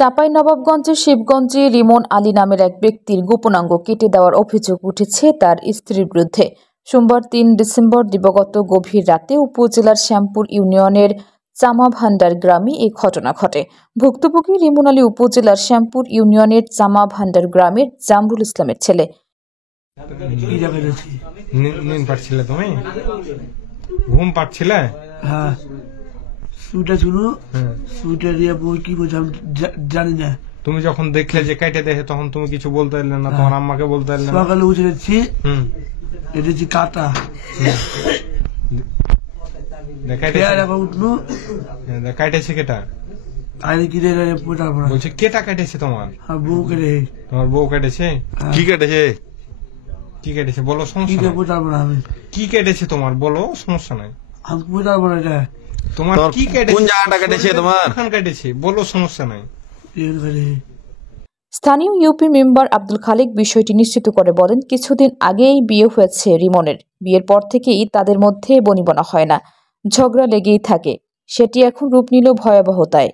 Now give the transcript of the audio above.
চাঁপাইনবাবগঞ্জের শিবগঞ্জে রিমন আলী নামের এক ব্যক্তির গোপনাঙ্গ কেটে দেওয়ার অভিযোগ উঠেছে তার স্ত্রীর বিরুদ্ধে। সোমবার ৩ ডিসেম্বর দিবাগত গভীর রাতে উপজেলার শ্যামপুর ইউনিয়নের চামাভান্ডার গ্রামে এই ঘটনা ঘটে। ভুক্তভোগী রিমন আলী উপজেলার শ্যামপুর ইউনিয়নের চামাভান্ডার গ্রামের জামরুল ইসলামের ছেলে। ঘুম পাচ্ছিলে? হ্যাঁ, সুটা শুরু সুটা দিয়ে বই কি বলছে আমি জানি না। তুমি যখন দেখলে যে কেটে দেখে তখন তুমি কিছু বলতে পারলে না? তোমার আম্মাকে বলতে পারলে না? সকালে উঠে যাচ্ছি, এটা যে কাটা উঠলো, কাটেছে কেটা? বলছে কেটা কেটেছে তোমার? বউ কেটে। তোমার বউ কেটেছে? কি কেটেছে? কি কেটেছে বলো, সমস্যা নাই। কি কেটেছে তোমার বলো, সমস্যা নাই। আমি বুঝতে পারবো না এটা তোমার কি কেটেছে, কোন জায়গাটা কেটেছে তোমার, কোন কেটেছে বলো, সমস্যা নাই। স্থানীয় ইউপি মেম্বার আব্দুল খালেক বিষয়টি নিশ্চিত করে বলেন, কিছুদিন আগেই বিয়ে হয়েছে রিমনের। বিয়ের পর থেকেই তাদের মধ্যে বনিবনা হয় না, ঝগড়া লেগেই থাকে। সেটি এখন রূপ নিল ভয়াবহতায়।